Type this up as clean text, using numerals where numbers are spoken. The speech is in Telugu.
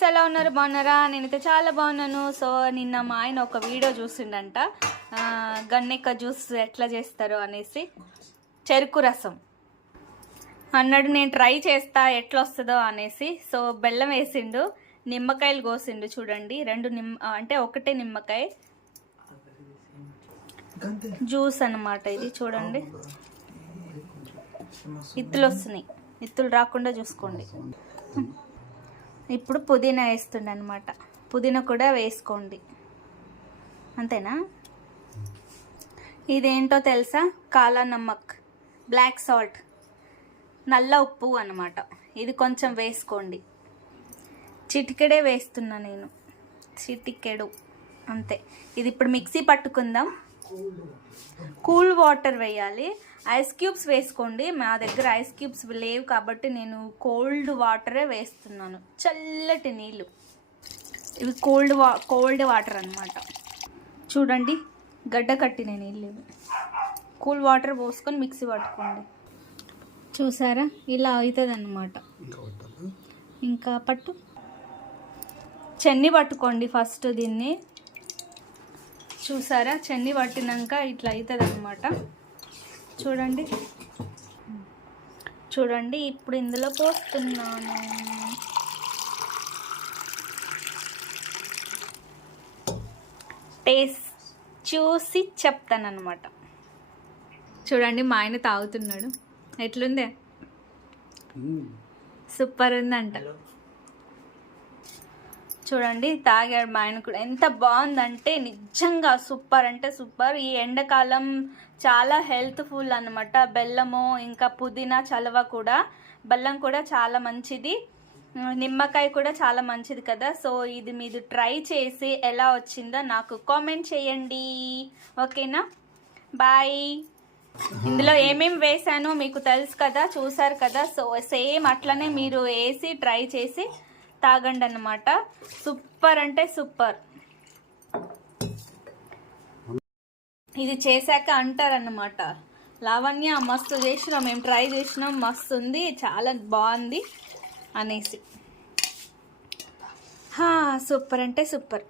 ఫ్రెండ్స్, ఎలా ఉన్నారు? బాగున్నారా? నేనైతే చాలా బాగున్నాను. సో నిన్న మా ఆయన ఒక వీడియో చూసిండంట, గన్నెక్క జ్యూస్ ఎట్లా చేస్తారో అనేసి, చెరుకు రసం అన్నాడు. నేను ట్రై చేస్తా ఎట్లా వస్తుందో అనేసి. సో బెల్లం వేసిండు, నిమ్మకాయలు కోసిండు. చూడండి, అంటే ఒకటే నిమ్మకాయ జ్యూస్ అన్నమాట ఇది. చూడండి, ఇత్తులు వస్తున్నాయి, ఇత్తులు రాకుండా చూసుకోండి. ఇప్పుడు పుదీనా వేస్తుండే అనమాట. పుదీనా కూడా వేసుకోండి. అంతేనా? ఇదేంటో తెలుసా? కాలా నమ్మక్, బ్లాక్ సాల్ట్, నల్ల ఉప్పు అన్నమాట. ఇది కొంచెం వేసుకోండి. చిటికెడే వేస్తున్నా నేను, చిటికెడు అంతే. ఇది ఇప్పుడు మిక్సీ పట్టుకుందాం. కూల్ వాటర్ వేయాలి. ఐస్ క్యూబ్స్ వేసుకోండి. మా దగ్గర ఐస్ క్యూబ్స్ లేవు కాబట్టి నేను కోల్డ్ వాటరే వేస్తున్నాను. చల్లటి నీళ్ళు ఇవి, కోల్డ్ వాటర్ అన్నమాట. చూడండి, గడ్డ కట్టిన నీళ్ళు ఇవి. కూల్ వాటర్ పోసుకొని మిక్సీ పట్టుకోండి. చూసారా, ఇలా అవుతుంది అన్నమాట. ఇంకా పట్టు, చెన్ని పట్టుకోండి ఫస్ట్ దీన్ని. చూసారా, చెన్ని పట్టినాక ఇట్లా అవుతుంది అన్నమాట. చూడండి చూడండి, ఇప్పుడు ఇందులో పోస్తున్నాను. టేస్ట్ చూసి చెప్తానన్నమాట. చూడండి, మా ఆయన తాగుతున్నాడు. ఎట్లుందే? సూపర్ ఉందంట. చూడండి, తాగాడు మా ఆయన కూడా. ఎంత బాగుందంటే నిజంగా సూపర్ అంటే సూపర్. ఈ ఎండాకాలం చాలా హెల్త్ఫుల్ అన్నమాట. బెల్లము, ఇంకా పుదీనా చలవ కూడా, బెల్లం కూడా చాలా మంచిది, నిమ్మకాయ కూడా చాలా మంచిది కదా. సో ఇది మీరు ట్రై చేసి ఎలా వచ్చిందో నాకు కామెంట్ చేయండి. ఓకేనా? బాయ్. ఇందులో ఏమేమి వేసానో మీకు తెలుసు కదా, చూసారు కదా. సో సేమ్ అట్లనే మీరు వేసి ట్రై చేసి తాగండి అన్నమాట. సూపర్ అంటే సూపర్. ఇది చేశాక అంటారన్నమాట, లావణ్య మస్తు చేసినాం, మేము ట్రై చేసినాం, మస్తు ఉంది, చాలా బాగుంది అనేసి. సూపర్ అంటే సూపర్.